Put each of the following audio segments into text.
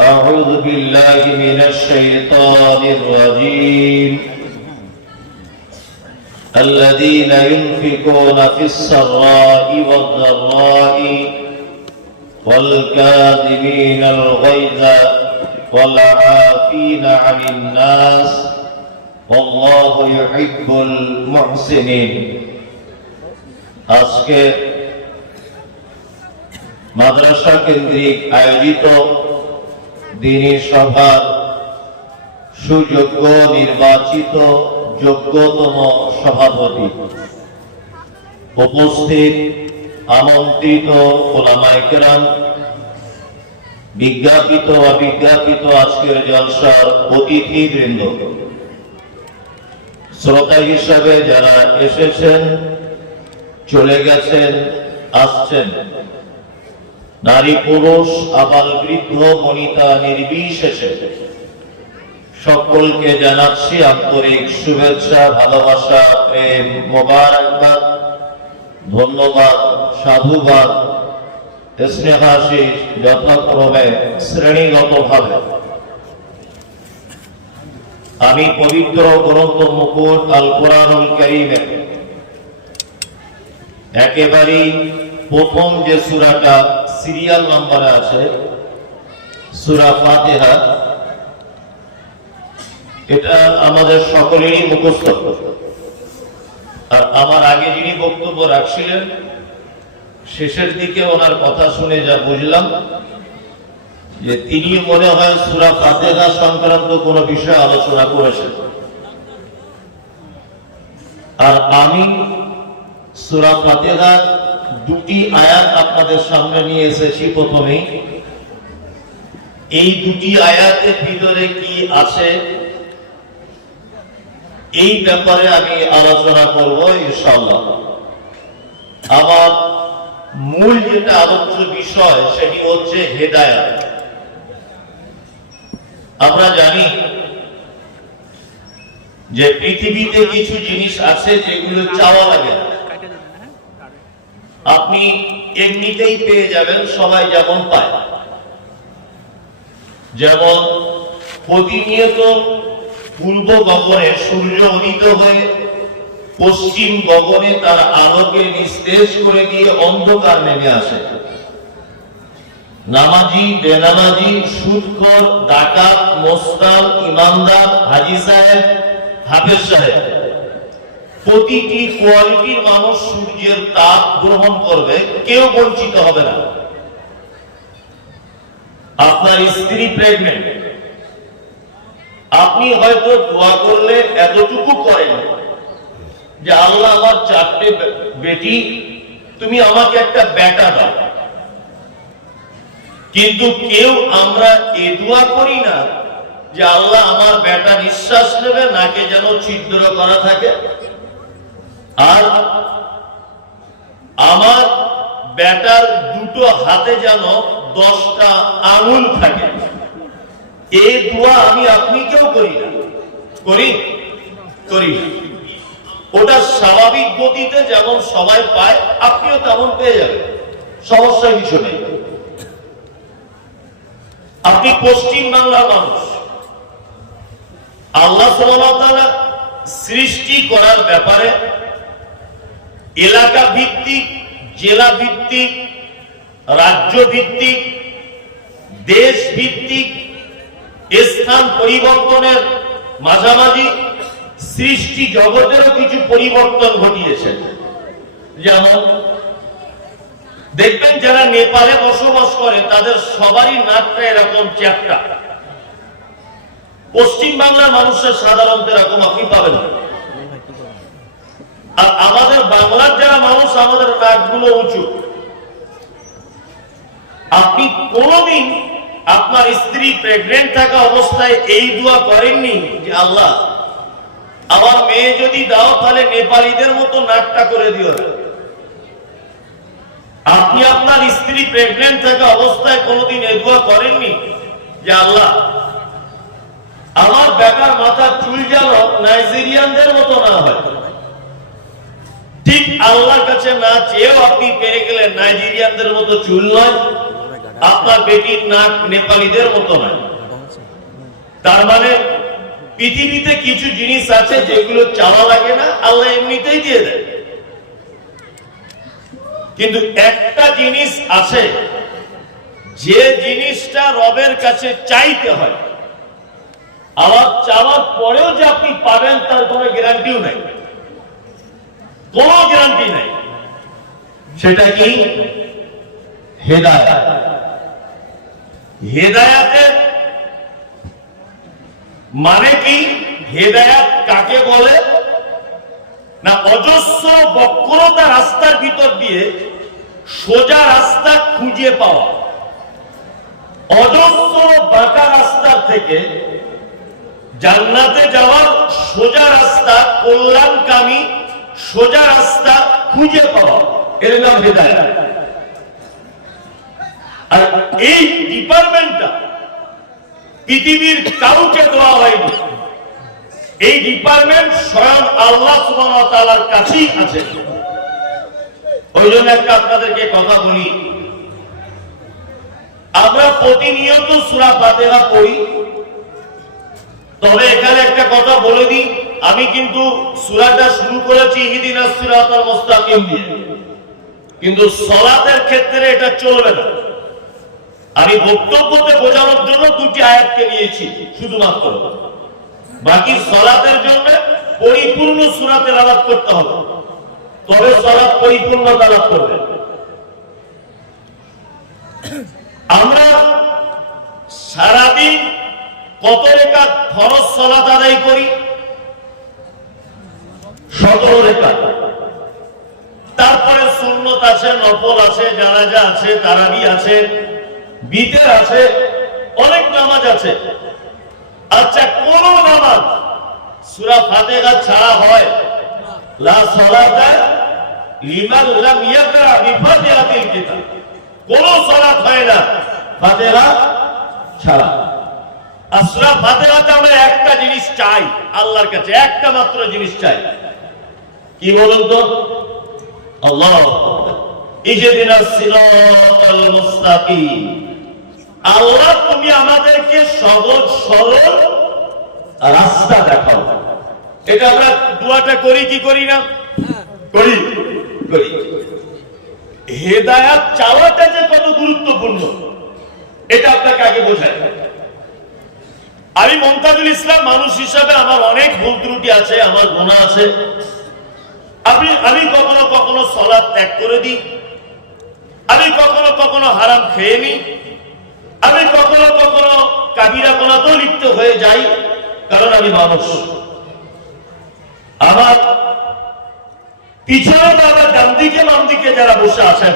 أعوذ بالله من الشيطان الرجيم الذين ينفقون في السراء والضراء والكاذبين الغيظ والعافين عن الناس والله يحب المحسنين আজকে মাদ্রাসা কেন্দ্রিক আয়োজিত দিনী সভার সুযোগ্য নির্বাচিত যোগ্যতম সভাপতি। উপস্থিত আমন্ত্রিত ওলামাইকেরাম বিজ্ঞাপিত, অবিজ্ঞাপিত আজকের জলসার অতিথি বৃন্দ শ্রোতা হিসাবে যারা এসেছেন, চলে গেছেন, আসছেন। নারী পুরুষ আবাল বৃদ্ধ, বনিতা নির্বিশেষে। সকলকে জানাচ্ছি আন্তরিক শুভেচ্ছা, ভালোবাসা, প্রেম, মোবারকবাদ, ধন্যবাদ, সাধুবাদ স্নেহাশিস যথাক্রমে শ্রেণীগতভাবে। আমি পবিত্র গ্রন্থ মুকুট আল কোরআনুল করিমে একেবারেই প্রথম যে সুরাটা সিরিয়াল নম্বরে আছে, সুরা ফাতিহা। এটা আমাদের সকলেরই মুখস্থ। আর আমার আগে যিনি বক্তব্য রাখছিলেন, শেষের দিকে ওনার কথা শুনে যা বুঝলাম, যে তিনি মনে হয় সুরা ফাতেহা সংক্রান্ত কোন বিষয়ে আলোচনা করেছেন। আর আমি সুরা ফাতেহার দুটি আয়াত আপনাদের সামনে নিয়ে এসেছি প্রথমেই। এই দুটি আয়াতের ভিতরে কি আছে? এই ব্যাপারে আমি আলোচনা করব ইনশাল্লাহ আমার মূল যেটা আলোচ্য বিষয়, সেটি হচ্ছে হেদায়াত। আমরা জানি যে পৃথিবীতে কিছু জিনিস আছে যেগুলো চাওয়া লাগে না। আপনি এমনিতেই পেয়ে যাবেন, সবাই যেমন পায়। যেমন প্রতিনিয়ত পূর্ব গগনে সূর্য উদিত হয়ে পশ্চিম গগনে তার আলোকে নিস্তেজ করে দিয়ে অন্ধকার নেমে আসে। নামাজি, বেনামাজি সুদখোর ডাকাত, মোস্তাল ইমানদার হাজি সাহেব, হাফেজ সাহেব। প্রতিটি কোয়ালিটির মানুষ সূর্যের তাপ গ্রহণ করবে, কেউ বঞ্চিত হবে না। আপনার স্ত্রী প্রেগনেন্ট আপনি হয়তো দোয়া করলে এতটুকু করেন যে, আল্লাহ আমার চারটে বেটি, তুমি আমাকে একটা বেটা দাও। কিন্তু কেউ আমরা এ দোয়া করি না যে, আল্লাহ আমার বেটা নিঃশ্বাস নেবে, নাকে যেন ছিদ্র করা থাকে। আর আমার বেটার দুটো হাতে যেন দশটা আঙুল থাকে। এই দোয়া আমি আপনি কেউ করি না। করি? করি ওটা স্বাভাবিক গতিতে যেমন সবাই পায়, আপনিও তেমন পেয়ে যাবেন। সমস্যা কিছু নেই। আপনি পশ্চিম বাংলার মানুষ। আল্লাহ সৃষ্টি করার ব্যাপারে এলাকা ভিত্তিক জেলা ভিত্তিক রাজ্য ভিত্তিক দেশ ভিত্তিক স্থান পরিবর্তনের মাঝামাঝি সৃষ্টি জগতেরও কিছু পরিবর্তন ঘটিয়েছেন যেমন, দেখবেন যারা নেপালে বসবাস করে, তাদের সবারই নাকটা এরকম চ্যাপটা পশ্চিম বাংলার মানুষের সাধারণত এরকম আপনি পাবেন না। আর আমাদের বাংলার যারা মানুষ, আমাদের নাকগুলো উঁচু। আপনি কোনদিন আপনার স্ত্রী প্রেগনেন্ট থাকা অবস্থায় এই দোয়া করেননি যে, আল্লাহ, আমার মেয়ে যদি দাও, তাহলে নেপালিদের মতো নাকটা করে দিও আপনি আপনার স্ত্রী প্রেগনেন্ট থাকা অবস্থায় কোনোদিন এই দোয়া করেননি যে, আল্লাহ, আমার বেকার মাথার চুল যেন নাইজেরিয়ানদের মতো না হয়। ঠিক আল্লাহর কাছে না চেয়েও আপনি পেয়ে গেলেন নাইজেরিয়ানদের মতো চুল নয়, আপনার বেটির নাক নেপালিদের মতো নয়। তার মানে পৃথিবীতে কিছু জিনিস আছে যেগুলো চাওয়া লাগে না, আল্লাহ এমনিতেই দিয়ে দেয়। কিন্তু একটা জিনিস আছে, যে জিনিসটা রবের কাছে চাইতে হয়। আবার চাওয়ার পরেও যে আপনি পাবেন, তার কোনো গ্যারান্টিও নেই। কোনো গ্যারান্টি নেই। সেটা কি? হেদায়ত। হেদায়াতের মানে কি? হেদায়াত কাকে বলে? না অজস্র বক্রতা রাস্তার ভিতর দিয়ে সোজা রাস্তা খুঁজে পাওয়া। অজস্র বাঁকা রাস্তার থেকে জান্নাতে যাওয়ার সোজা রাস্তা কল্যাণকামী সোজা রাস্তা খুঁজে পাওয়া। এর নাম হেদায়ত। আর এই ডিপার্টমেন্টটা পৃথিবীর কাউকে দেওয়া হয়নি। এই ডিপার্টমেন্ট স্বয়ং আল্লাহ তাআলার কাছেই আছে। ওই জন্য একটা আপনাদেরকে কথা বলি। আমরা প্রতিনিয়ত সূরা ফাতিহা পড়ি। তবে এখানে একটা কথা বলে দিই। আমি কিন্তু সূরাটা শুরু করেছি দিয়ে। কিন্তু সলাতের ক্ষেত্রে এটা চলবে না। আমি বক্তব্যতে বোঝানোর জন্য দুটি আয়াতকে নিয়েছি, শুধুমাত্র। বাকি সলাতের জন্য পরিপূর্ণ সুরাতে লাভ করতে হবে। তবে সলাৎ পরিপূর্ণতা লাভ করবে। আমরা সারাদিন কত রেখা ফরজ সলাত আদায় করি? সতেরো তারপরে সুন্নত আছে, নফল আছে, জানাজা আছে, তারাবি আছে, বিতের আছে, অনেক নামাজ আছে। আচ্ছা কোন নামাজ সূরা ফাতিহা ছাড়া হয়? লা সালাতা লিমান লাম ইয়াকরা বিফাতিহাতিল কোন সালাত হয় না, ফাতিহা ছাড়া। আর সূরা ফাতিহাতে আমরা একটা জিনিস চাই, আল্লাহর কাছে, একটা মাত্র জিনিস চাই। কি বলুন তো? আল্লাহ তুমি আমাদেরকে সহজ, সরল রাস্তা দেখাও। এটা আমরা দোয়াটা করি, কি করি না? করি করি। হেদায়াত চাওয়াটা যে কত গুরুত্বপূর্ণ, এটা আপনাকে আগে বোঝায় আমি মমতাজুল ইসলাম মানুষ হিসাবে আমার অনেক ভুল ত্রুটি আছে, আমার গোনা আছে। আমি আমি কখনো কখনো সলাদ ত্যাগ করে দিই। আমি কখনো কখনো হারাম খেয়ে নিই। আমি কখনো কখনো কাবিরা কোনাতেও লিপ্ত হয়ে যাই, কারণ আমি মানুষ। আমার পিছনে বাবা ডান দিকে বাম দিকে যারা বসে আছেন,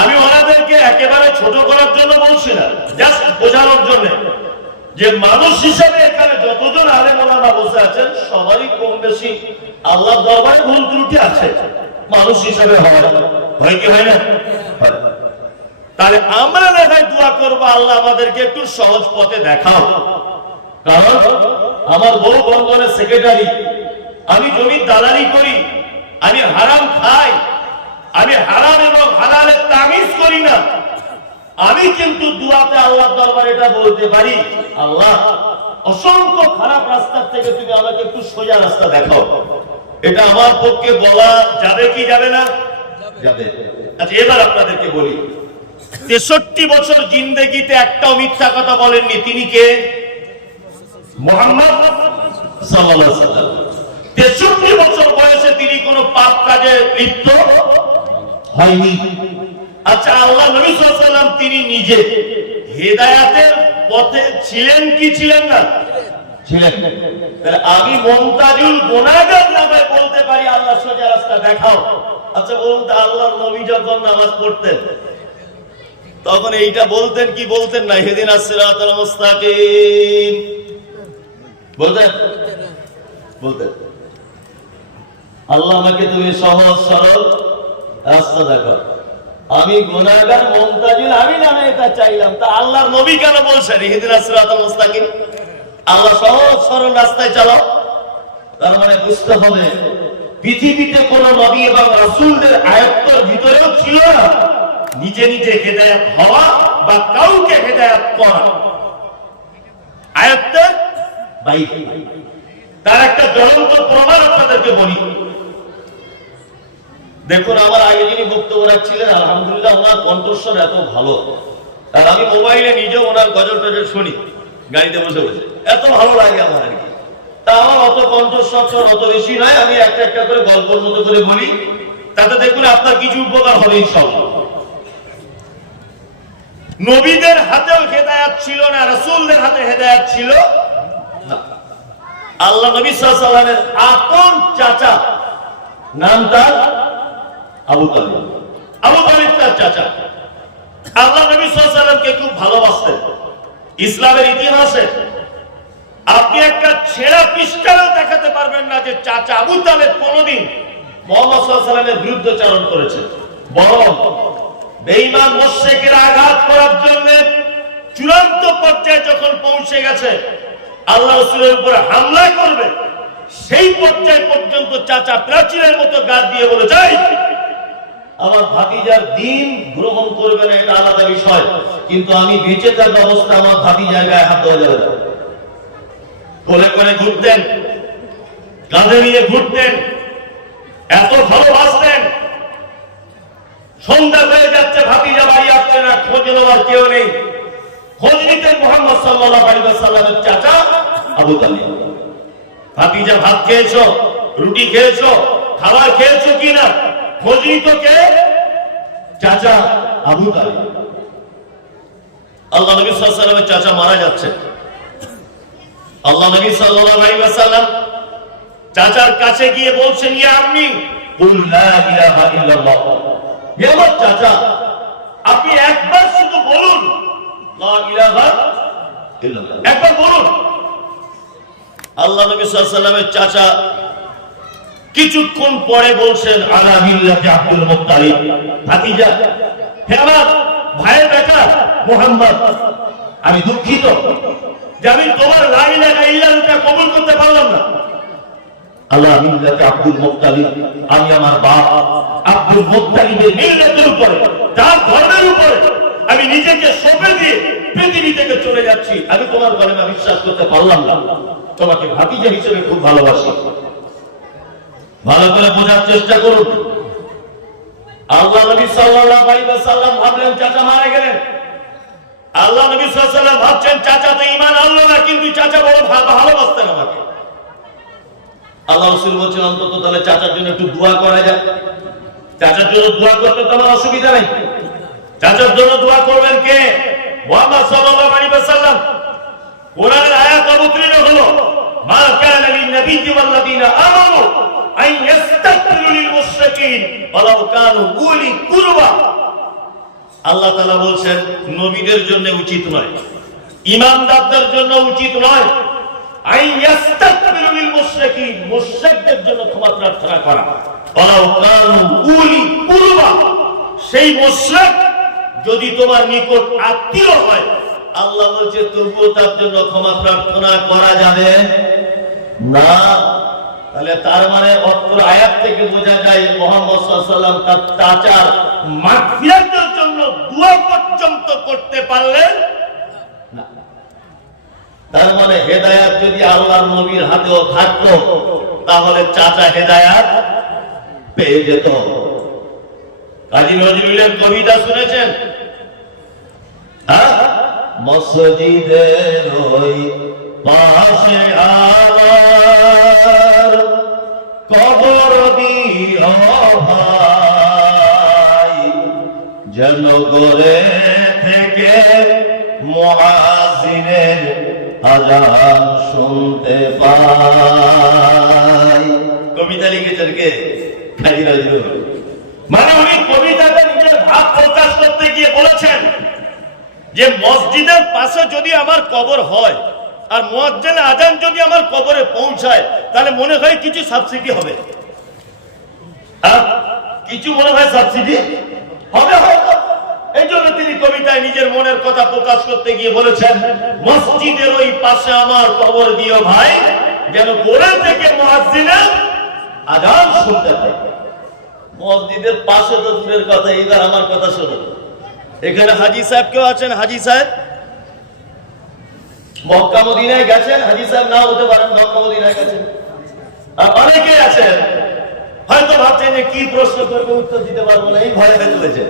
আমি ওনাদেরকে একেবারে ছোট করার জন্য বলছি না জাস্ট বোঝানোর জন্য। যে মানুষ হিসেবে এখানে যতজন আলে মোলামা বসে আছেন, সবারই কম বেশি আল্লাহ দরবারে ভুল ত্রুটি আছে। মানুষ হিসেবে হয় হয় কি হয় না? তাহলে আমরা হয় দোয়া করব, আল্লাহ আমাদেরকে একটু সহজ পথে দেখাও। কারণ আমার বউ বন্ধনের সেক্রেটারি আমি জমির দালালি করি, আমি হারাম খাই, আমি হারাম এবং হালালের তামিজ করি না। আমি কিন্তু দুয়াতে আল্লাহ দরবার এটা বলতে পারি, আল্লাহ, অসংখ্য খারাপ রাস্তার থেকে তুমি আমাকে একটু সোজা রাস্তা দেখাও। এটা আমার পক্ষে বলা যাবে কি যাবে না? যাবে। আচ্ছা এবার আপনাদেরকে বলি, তেষট্টি বছর জিন্দেগিতে একটাও মিথ্যা কথা বলেননি, তিনি কে? মোহাম্মদ তেষট্টি বছর বয়সে তিনি কোনো পাপ কাজে লিপ্ত হয়নি। আচ্ছা আল্লাহ নবী সাল্লাম তিনি নিজে হেদায়াতের পথে ছিলেন কি ছিলেন না? ছিলেন। আমি মমতাজুল গোনাগার নামে বলতে পারি আল্লাহ সোজা রাস্তা দেখাও। আচ্ছা বলুন তো আল্লাহর নবী যখন নামাজ পড়তেন তখন এইটা বলতেন কি বলতেন না? হেদিন আসিরাতাল মুস্তাকিম। বলতেন? বলতেন। আল্লাহ আমাকে তুমি সহজ সরল রাস্তা দেখো আমি গুনাহগার মুমতাজিল আমি নামে এটা চাইলাম। তা আল্লাহর নবী কেন বলছেন? হেদিন আসিরাতাল মুস্তাকিম। আল্লাহ সহজ সরল রাস্তায় চালাও। তার মানে বুঝতে হবে, পৃথিবীতে কোন নবী এবং রাসূলদের আয়ত্তর ভিতরেও ছিল না। নিজে নিজে হেদায়াত হওয়া বা কাউকে হেদায়াত করা। আয়াতটা বাইরে। তার একটা জ্বলন্ত প্রমাণ আপনাদেরকে বলি। দেখুন, আমার আগে যিনি বক্তব্য রাখছিলেন আলহামদুলিল্লাহ ওনার কণ্ঠস্বর এত ভালো। আর আমি মোবাইলে নিজেও ওনার গজল টজল শুনি, গাড়িতে বসে বসে। এত ভালো লাগে আমার আর কি। তা আমার অত কণ্ঠস্বর অত বেশি নয়, আমি একটা একটা করে গল্পের মতো করে বলি। তাতে দেখুন, আপনার কিছু উপকার হবে ইনশাআল্লাহ। নবীদের হাতেও হেদায়াত ছিল না, রাসূলদের হাতে হেদায়াত ছিল আল্লাহ নবী সাল্লাল্লাহু আপন চাচা, নাম তার আবু তালিব। আবু তালিব তার চাচা। আল্লাহ নবী ওয়াসাল্লামকে খুব ভালোবাসতেন। ইসলামের ইতিহাসে আপনি একটা ছেঁড়া পৃষ্ঠাও দেখাতে পারবেন না যে চাচা আবু তালেব কোনদিন মোহাম্মদ ওয়াসাল্লামের বিরুদ্ধাচারণ করেছে। বরং বেঈমান মুশরিকের আঘাত করার জন্য চূড়ান্ত পর্যায়ে যখন পৌঁছে গেছে, আল্লাহ রসুলের উপরে হামলা করবে, সেই পর্যায় পর্যন্ত চাচা প্রাচীরের মতো গাছ দিয়ে বলে, যাই! আমার ভাতিজার দিন গ্রহণ করবে না, এটা আলাদা বিষয়। কিন্তু আমি বেঁচে থাকা অবস্থা আমার ভাতিজার গায়ে হাত দেওয়া যাবে না। কোলে করে ঘুরতেন, কাঁধে নিয়ে ঘুরতেন, এত ভালোবাসতেন। সন্ধ্যা হয়ে যাচ্ছে, ভাতিজা বাড়ি আসছে না, খোঁজ নেওয়ার কেউ নেই। খোঁজ নিতেন মোহাম্মদ সাল্লাল্লাহু আলাইহি ওয়াসাল্লামের চাচা আবু তালিব। ভাতিজা ভাত খেয়েছো, রুটি খেয়েছো, খাবার খেয়েছো কিনা? খোঁজ নিত কে চাচা আবু তালিব। আল্লাহ নবী সাল্লাল্লাহু চাচা মারা যাচ্ছে। আল্লাহ নবী সাল্লাল্লাহু আলাইহি ওয়াসাল্লাম চাচার কাছে গিয়ে বলছেন ইয়া আম্মি কুল লা ইলাহা ইল্লাল্লাহ। হে আমার চাচা আপনি একবার শুধু বলুন লা ইলাহা ইল্লাল্লাহ। একবার বলুন। আল্লাহ নবী সাল্লাল্লাহু আলাইহি ওয়াসাল্লামের চাচা কিছুক্ষণ পরে বলছেন, আনা মিল্লাতি আব্দুল মুত্তালিব। ভাতিজা, হে আমার ভাইয়ের বেটা মুহাম্মদ, আমি দুঃখিত যে আমি তোমার লা ইলাহা ইল্লাল্লাহটা কবুল করতে পারলাম না। আল্লাহ আব্দুল মুত্তালিব, আমি আমার বাপ আব্দুল মুত্তালিবের মিল্লাতের তার ধর্মের উপরে, আমি নিজেকে সঁপে দিয়ে পৃথিবী থেকে চলে যাচ্ছি। আমি তোমার গলেমা বিশ্বাস করতে পারলাম না। তোমাকে ভাতিজা হিসেবে খুব ভালোবাসি। ভালো করে বোঝার চেষ্টা করুন। আল্লাহ নবী ভাবলেন, চাচা মারা গেলেন। আল্লাহ নবী ভাবছেন, চাচা তো না, কিন্তু চাচা বড় ভালোবাসতেন আমাকে। আল্লাহ বলছেন, অন্তত তাহলে চাচার জন্য একটু দোয়া করা যায় চাচার জন্য দোয়া করতে তো আমার অসুবিধা নেই। চাচার জন্য দোয়া করবেন কে? মোহাম্মদ সাল্লাল্লাহু আলাইহি ওয়াসাল্লাম। কোরআনের আয়াত অবতীর্ণ হলো। নাবিয়্যি ওয়াল লাযিনা আমানু আন ইস্তাগফিরু লিল মুশরিকিন ওয়ালাউ কানু উলি কুরবা। আল্লাহ তাআলা বলছেন, নবীদের জন্য উচিত নয়, ইমানদারদের জন্য উচিত নয়। আই জন্য ক্ষমা প্রার্থনা করা। সেই মুশরিক যদি তোমার নিকট আত্মীয় হয় আল্লাহ বলছে, তবুও তার জন্য ক্ষমা প্রার্থনা করা যাবে না। তাহলে তার মানে অত্র আয়াত থেকে বোঝা যায়, মোহাম্মদ তার চাচার জন্য দোয়া পর্যন্ত করতে পারলেন তার মানে হেদায়াত যদি আল্লাহর নবীর হাতেও থাকতো, তাহলে চাচা হেদায়াত পেয়ে যেত। কাজী নজরুলের কবিতা শুনেছেন? হ্যাঁ? মসজিদের ওই পাশে আমার কবর দিও ভাই। যেন করে থেকে মহাজিনের আজান শুনতে পাই। কবিতা লিখেছেন কে? মানে উনি কবিতাতে নিজের ভাব প্রকাশ করতে গিয়ে বলেছেন যে মসজিদের পাশে যদি আমার কবর হয়, আর মুয়াজ্জিন আজান যদি আমার কবরে পৌঁছায়, তাহলে মনে হয় কিছু সাবসিডি হবে। হ্যাঁ? কিছু মনে হয় সাবসিডি? হবে এই জন্য তিনি কবিতায় নিজের মনের কথা প্রকাশ করতে গিয়ে বলেছেন, মসজিদের ওই পাশে আমার কবর দিও ভাই, যেন গোড়া থেকে মুয়াজ্জিনের আজান শুনতে পাই। মসজিদের পাশে তো দূরের কথা এবার আমার কথা শোনো। এখানে হাজি সাহেব কেউ আছেন? হাজি সাহেব? মক্কা মদিনায় গেছেন? হাজি সাহেব না হতে পারেন, মক্কা মদিনায় গেছেন। আর অনেকে আছেন, হয়তো ভাবছেন যে কি প্রশ্ন করবে, উত্তর দিতে পারব না, এই ভয়ে হয়ে চলেছে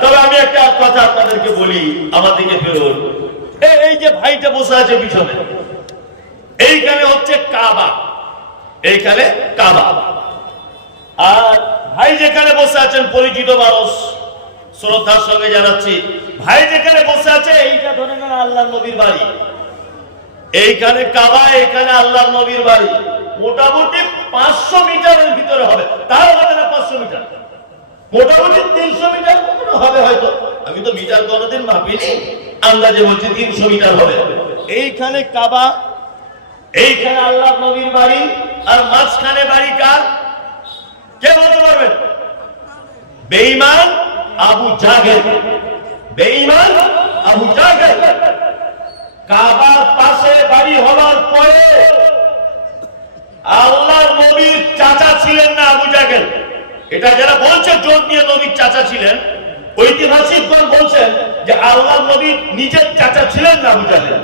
তবে আমি একটা কথা আপনাদেরকে বলি, আমার দিকে ফেরুন। এই যে ভাইটা বসে আছে পিছনে, এইখানে হচ্ছে কাবা। এইখানে কাবা। আর ভাই যেখানে বসে আছেন, পরিচিত মানুষ। শ্রদ্ধার সঙ্গে জানাচ্ছি, ভাই যেখানে বসে আছে, এইটা ধরে নেন আল্লাহ নবীর বাড়ি। এইখানে কাবা এখানে আল্লাহ নবীর বাড়ি। মোটামুটি পাঁচশো মিটারের ভিতরে হবে। তার হবে না পাঁচশো মিটার। মোটামুটি তিনশো মিটার হবে হয়তো। আমি তো মিটার কোনোদিন মাপিনি আন্দাজে বলছি তিনশো মিটার হবে। এইখানে কাবা, এইখানে আল্লাহ নবীর বাড়ি, আর মাঝখানে বাড়ি কার? কে বলতে পারবেন? বেঈমান আবু জাহেল। বেঈমান আবু জাহেল। কাবার পাশে বাড়ি হওয়ার পরে আল্লাহর নবীর চাচা ছিলেন না আবু জাহেল। এটা যারা বলছে জোর নিয়ে নবীর চাচা ছিলেন, ঐতিহাসিকগণ বলছেন যে আল্লাহ নবী নিজের চাচা ছিলেন না আবু জাহেল।